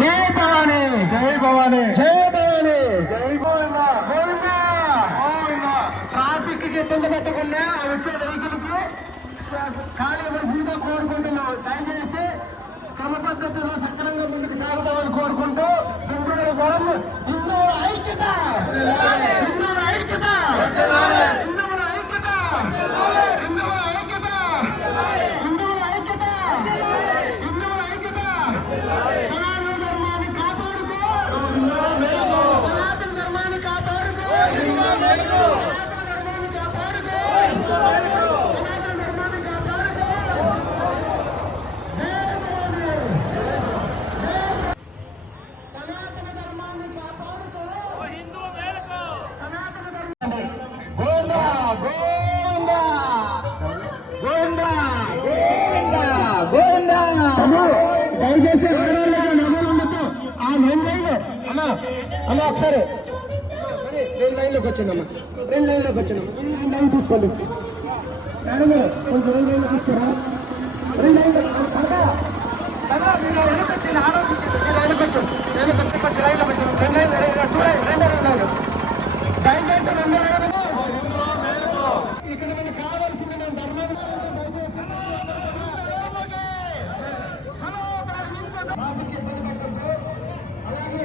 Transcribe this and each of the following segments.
జై భవానీ, జై భవానీ, జై భవానీ, జై గోవిందా, గోవిందా, గోవిందా. ట్రాఫిక్ కి ఇబ్బంది పెట్టకుండా వచ్చే వెహికల్కి ఖాళీ వరుసగా కోరుకుంటున్నాం. దయచేసి క్రమ పద్ధతిలో సక్రమంగా ముందుకు సాగుతామని కోరుకుంటూ హిందువుల ఐక్యత, హిందువుల ఐక్యత, హిందువుల ఐక్యత, హిందువుల ఐక్యత, హిందువుల ఐక్యత, హిందువుల ఐక్యత. సనాతన ధర్మాన్ని కాపాడుకో, సనాతన ధర్మాన్ని కాపాడుకో, సనాతన ధర్మాన్ని కాపాడుకో, సనాతన ధర్మాన్ని కాపాడుకో. దయచేసి నగలు ఉండదు. ఆ 2 లైన్లు అమ్మా, అమ్మ ఒకసారి 2 లైన్లోకి వచ్చిందమ్మా, 2 లైన్లోకి వచ్చినాం. 2 లైన్ తీసుకోండి మేడం గారు, కొంచెం 2 లైన్లు తీసుకురా. 2 లైన్లు ఇక్కడ మనకు కావాల్సింది మన ధర్మాన్ని అలాగే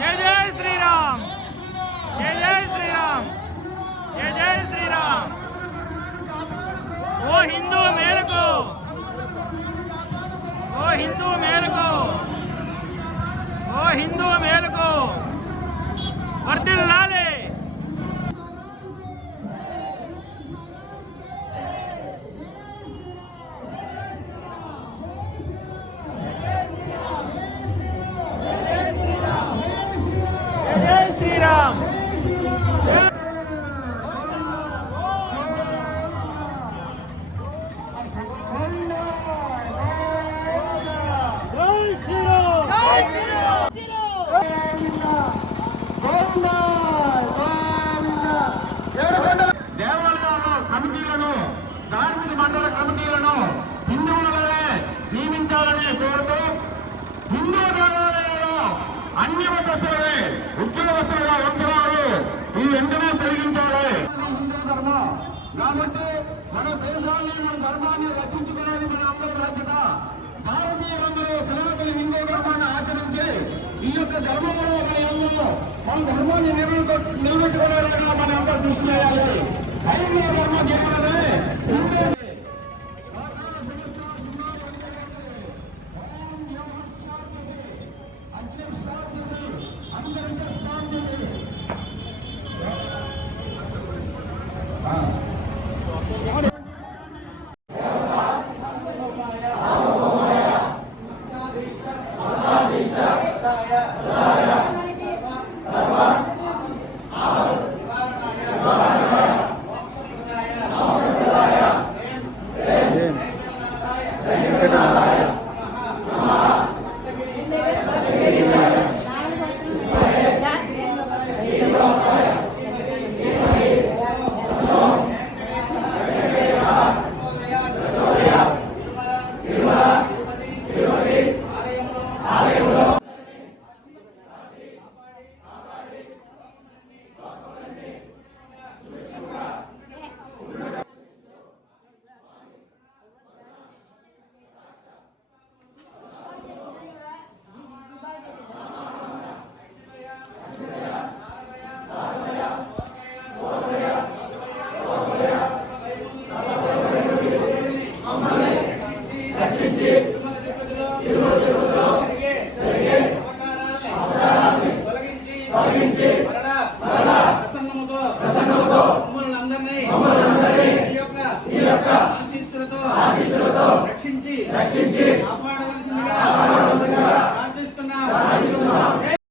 జై జై శ్రీరామ్, జై జై శ్రీరామ్, జై జై శ్రీరామ్. ఓ హిందూ మేలుకో, ఓ హిందూ మేలుకో, ఓ హిందూ మేలుకో. వర్ధిల్లాలి. జై శ్రీరామ్. దేవాలయాల్లో కమిటీలను, ధార్మిక మండల కమిటీలను హిందువులనే నియమించాలని కోరుతూ హిందూ దేవాలయాల్లో అన్ని మతస్థులే ఉద్యోగస్తులుగా ఉంటున్నారు. ఈ వెంటనే తొలగించాలి. హిందూ ధర్మం కాబట్టి మన దేశాన్ని, మన ధర్మాన్ని రక్షించుకునేది మన అందరి బాధ్యత. భారతీయులందరూ సనాతన హిందూ ధర్మాన్ని ఆచరించి ఈ యొక్క ధర్మంలో మన ధర్మాన్ని నిలబెట్టుకునేలాగా మనం అంతా కృషి చేయాలి. హైందవ ధర్మ జీవనమే రక్షించి కాపాడవలసిందిగా